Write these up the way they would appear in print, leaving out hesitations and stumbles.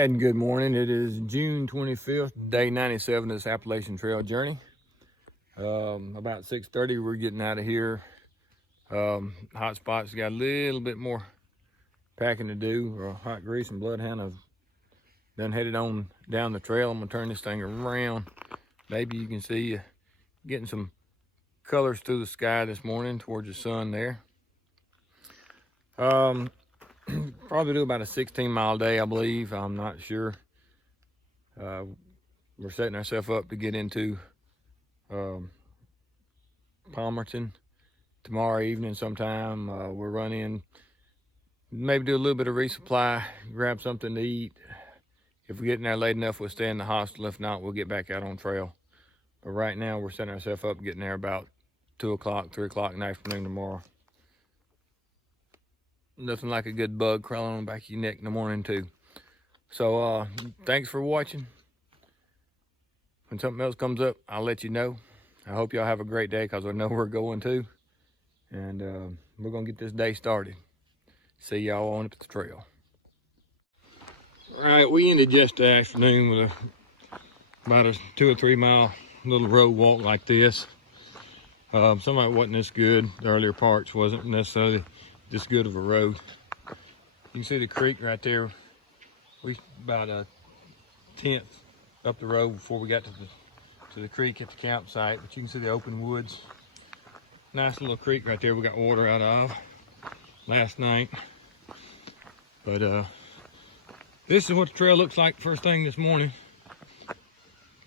And good morning. It is June 25th, day 97 of this Appalachian Trail journey. About 6:30, we're getting out of here. Hot Spot's got a little bit more packing to do. Hot Grease and Bloodhound have done headed on down the trail. I'm gonna turn this thing around. Maybe you can see getting some colors through the sky this morning towards the sun there. Probably do about a 16-mile day, I believe. I'm not sure. We're setting ourselves up to get into Palmerton tomorrow evening sometime. We'll run in, maybe do a little bit of resupply, grab something to eat. If we get in there late enough, we'll stay in the hostel. If not, we'll get back out on trail. But right now, we're setting ourselves up, getting there about 2 o'clock, 3 o'clock in the afternoon tomorrow. Nothing like a good bug crawling on the back of your neck in the morning too. So thanks for watching. When something else comes up, I'll let you know. I hope y'all have a great day, because I know we're going to. And we're gonna get this day started. See y'all on up the trail. All right, we ended yesterday afternoon with about a 2 or 3 mile little road walk like this. Some of it wasn't this good. The earlier parts wasn't necessarily this good of a road. You can see the creek right there. We about a 10th up the road before we got to the creek at the campsite, but you can see the open woods. Nice little creek right there we got water out of last night. But this is what the trail looks like first thing this morning. A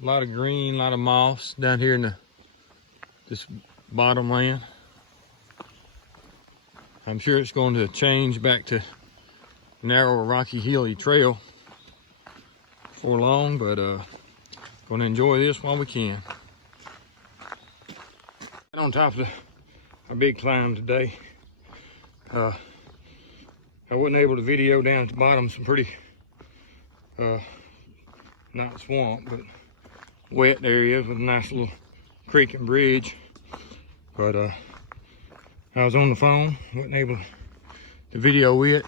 lot of green, a lot of moss down here in this bottom land. I'm sure it's going to change back to narrow, rocky, hilly trail for long, but going to enjoy this while we can. On top of our big climb today, I wasn't able to video down at the bottom some pretty, not swamp, but wet areas with a nice little creek and bridge. But I was on the phone, wasn't able to video it.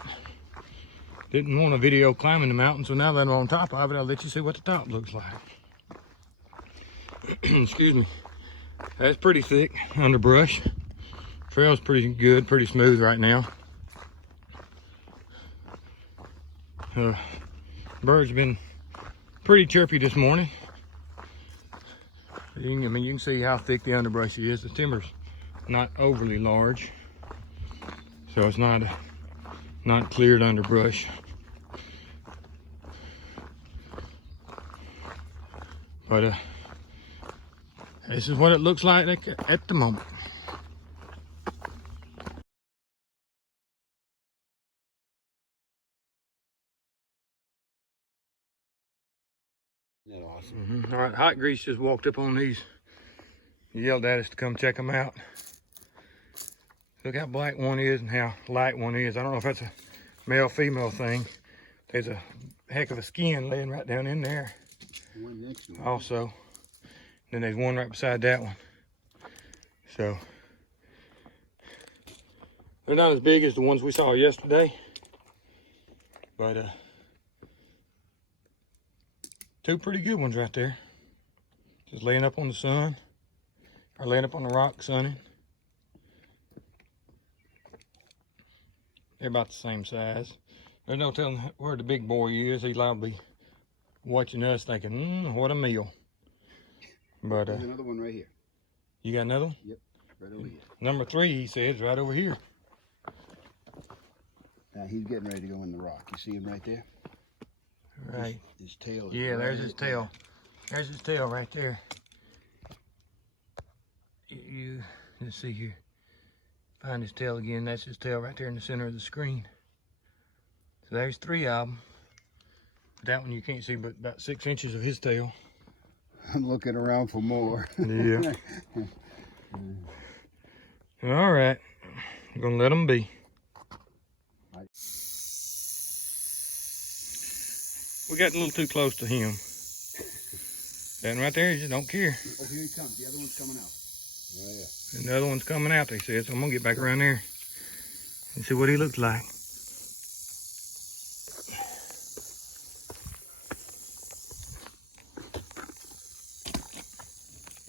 Didn't want to video climbing the mountain, so now that I'm on top of it, I'll let you see what the top looks like. Excuse me. That's pretty thick underbrush. Trail's pretty good, pretty smooth right now. Birds been pretty chirpy this morning. I mean, you can see how thick the underbrush is. The timber's not overly large, so it's not cleared underbrush. But this is what it looks like at the moment. Isn't that awesome? All right, Hot Grease just walked up on these. He yelled at us to come check them out. Look how black one is and how light one is. I don't know if that's a male-female thing. There's a heck of a skin laying right down in there. One next to it. Also, then there's one right beside that one. So they're not as big as the ones we saw yesterday, but two pretty good ones right there. Just laying up on the sun, or laying up on the rock sunning. They're about the same size. There's no telling where the big boy is. He's liable to be watching us thinking, what a meal. But there's another one right here. You got another one? Yep, right over here. Number 3, he says, right over here. Now he's getting ready to go in the rock. You see him right there? Right. His tail. Yeah, there's his tail. There's his tail right there. Let's see here. Find his tail again. That's his tail right there in the center of the screen. So there's 3 of them. That one you can't see but about 6 inches of his tail. I'm looking around for more. Yeah. All right. I'm gonna let them be. We got a little too close to him. That right there, he just don't care. Oh, here he comes. The other one's coming out. Oh, yeah. And the other one's coming out, they said. So I'm gonna get back around there and see what he looks like.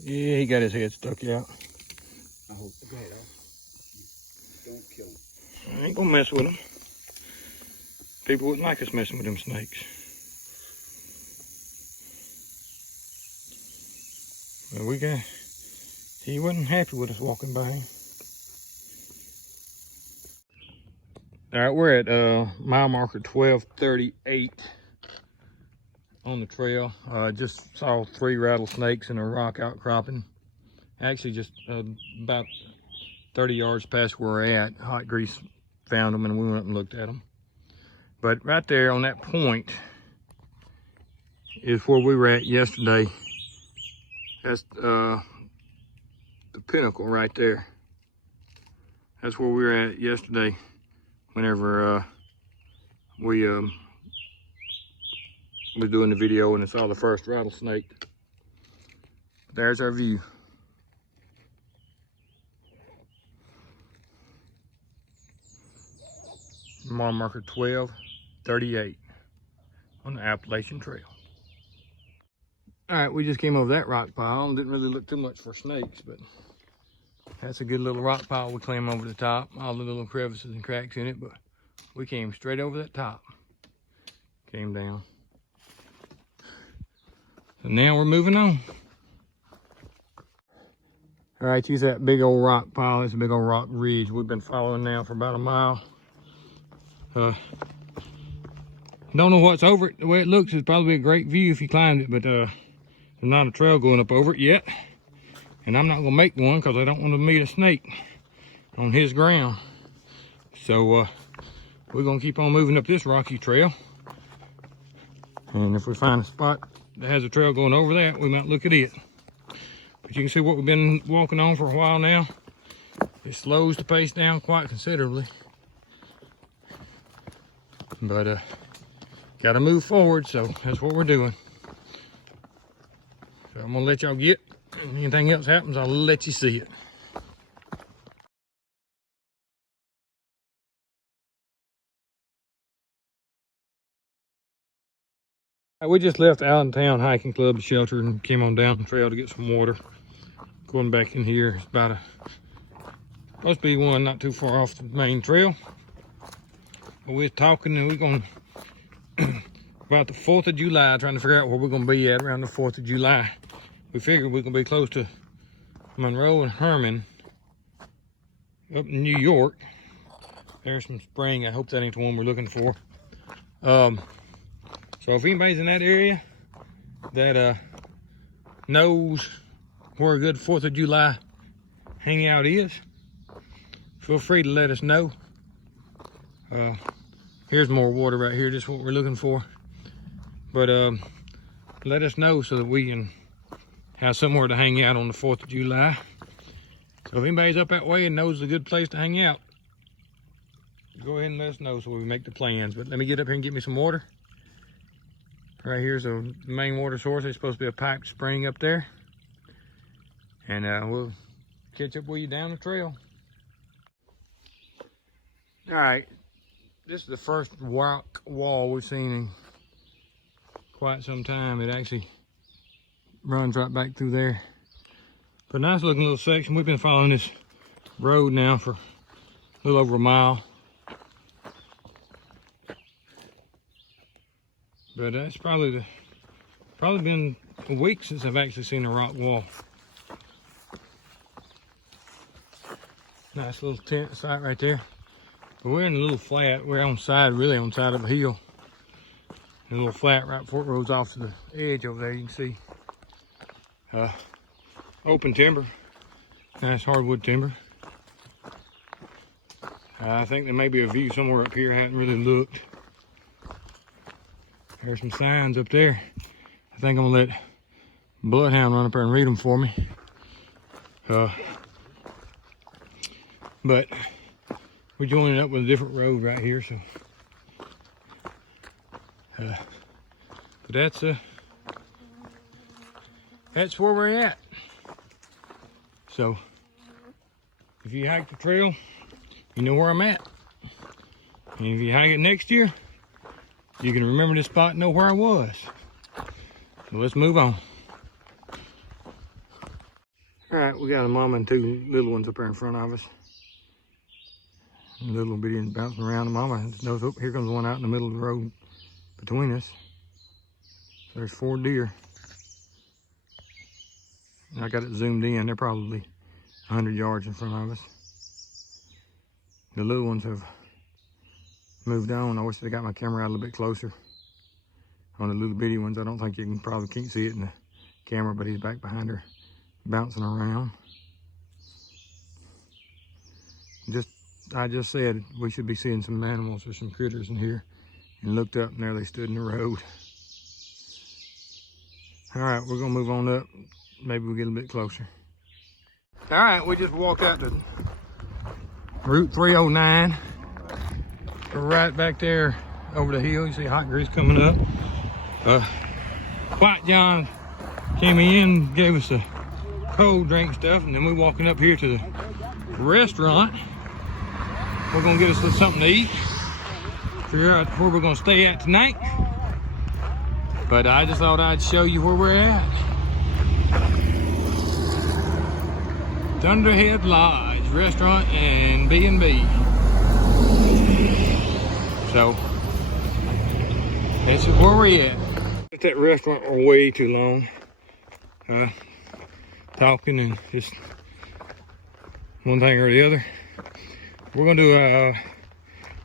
Yeah, he got his head stuck out. I hope. Go ahead, Al. Don't kill him. I ain't gonna mess with him. People wouldn't like us messing with them snakes. But he wasn't happy with us walking by him. All right, we're at mile marker 1238 on the trail. Just saw 3 rattlesnakes in a rock outcropping. Actually, just about 30 yards past where we're at. Hot Grease found them and we went up and looked at them. But right there on that point is where we were at yesterday. That's the pinnacle right there. That's where we were at yesterday whenever we was doing the video and saw the first rattlesnake. There's our view. Mile marker 1238 on the Appalachian Trail. All right, we just came over that rock pile. Didn't really look too much for snakes, but that's a good little rock pile we climb over the top. All the little crevices and cracks in it, but we came straight over that top. Came down. So now we're moving on. All right, use that big old rock pile. It's a big old rock ridge. We've been following now for about a mile. Don't know what's over it. The way it looks, it's probably a great view if you climbed it, but there's not a trail going up over it yet. And I'm not gonna make one because I don't want to meet a snake on his ground. So we're gonna keep on moving up this rocky trail. And if we find a spot that has a trail going over that, we might look at it. But you can see what we've been walking on for a while now. It slows the pace down quite considerably. But gotta move forward, so that's what we're doing. So I'm gonna let y'all get. If anything else happens, I'll let you see it. We just left Allentown Hiking Club shelter and came on down the trail to get some water. Going back in here, it's supposed to be one not too far off the main trail. But we're talking and we're going about the 4th of July, trying to figure out where we're going to be at around the 4th of July. We figured we're going to be close to Monroe and Herman up in New York. There's some spring. I hope that ain't the one we're looking for. So if anybody's in that area that knows where a good 4th of July hangout is, feel free to let us know. Here's more water right here, just what we're looking for. But let us know so that we can have somewhere to hang out on the 4th of July. So if anybody's up that way and knows a good place to hang out, go ahead and let us know so we make the plans. But let me get up here and get me some water. Right here's the main water source. There's supposed to be a piped spring up there. And we'll catch up with you down the trail. All right. This is the first rock wall we've seen in quite some time. It actually runs right back through there. But nice looking little section. We've been following this road now for a little over a mile. But it's probably been a week since I've actually seen a rock wall. Nice little tent site right there. But we're in a little flat. We're on side, really on side of a hill. A little flat right before it rolls off to the edge over there. You can see open timber, nice hardwood timber. I think there may be a view somewhere up here. I haven't really looked. There's some signs up there. I think I'm gonna let Bloodhound run up there and read them for me. But we're joining up with a different road right here, so but that's where we're at. So if you hike the trail, you know where I'm at. And if you hike it next year, you can remember this spot and know where I was. So let's move on. All right, we got a mama and two little ones up there in front of us. The little bitty one's bouncing around. The mama knows, oh, here comes one out in the middle of the road between us. So there's 4 deer. And I got it zoomed in. They're probably 100 yards in front of us. The little ones have moved on. I wish they got my camera out a little bit closer. On the little bitty ones, I don't think you can, probably can't see it in the camera, but he's back behind her, bouncing around. I just said we should be seeing some animals or some critters in here, and looked up and there they stood in the road. All right, we're gonna move on up. Maybe we'll get a bit closer. All right, we just walked out to Route 309. We're right back there over the hill. You see hot grease coming up. White John came in, gave us a cold drink stuff, and then we're walking up here to the restaurant. We're gonna get us something to eat, figure out where we're gonna stay at tonight. But I just thought I'd show you where we're at. Thunderhead Lodge Restaurant and B&B. So this is where we're at. At that restaurant for way too long, talking and just one thing or the other. We're gonna do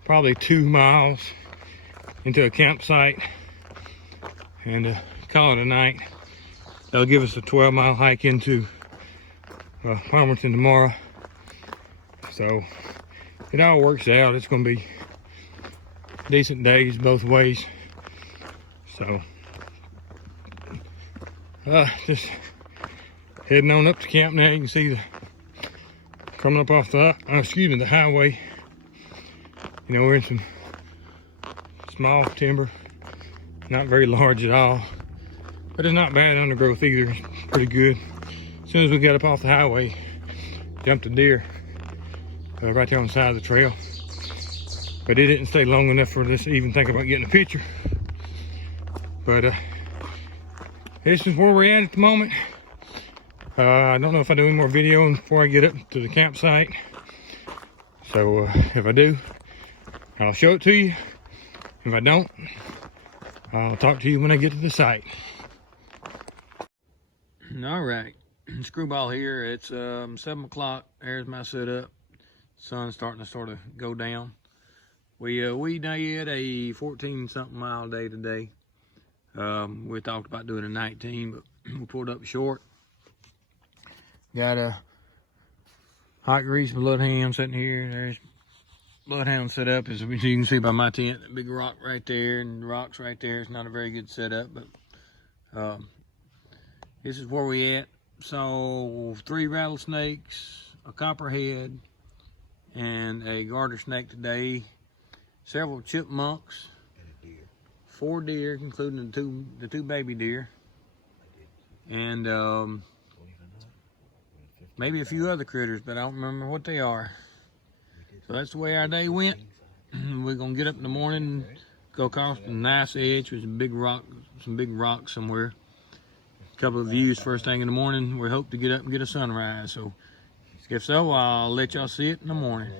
probably 2 miles into a campsite and call it a night. That'll give us a 12-mile hike into Palmerton tomorrow. So it all works out. It's gonna be decent days both ways. So just heading on up to camp now. You can see the coming up off the the highway. You know, we're in some small timber, not very large at all, but it's not bad undergrowth either. It's pretty good. As soon as we got up off the highway, jumped a deer right there on the side of the trail, but it didn't stay long enough for us to even think about getting a picture. But this is where we're at the moment. I don't know if I do any more video before I get up to the campsite. So if I do, I'll show it to you. If I don't, I'll talk to you when I get to the site. All right, Screwball here. It's 7 o'clock. There's my setup. Sun's starting to sort of go down. We did a 14-something mile day today. We talked about doing a 19, but we pulled up short. Got a hot grease bloodhound sitting here. There's bloodhound set up, as you can see by my tent. That big rock right there and the rocks right there. It's not a very good setup, but this is where we at. So 3 rattlesnakes, a copperhead, and a garter snake today. Several chipmunks, 4 deer, including the two baby deer, and maybe a few other critters, but I don't remember what they are. So that's the way our day went. We're gonna get up in the morning, go across the nice edge with some big rocks somewhere. A couple of views first thing in the morning. We hope to get up and get a sunrise. So if so, I'll let y'all see it in the morning.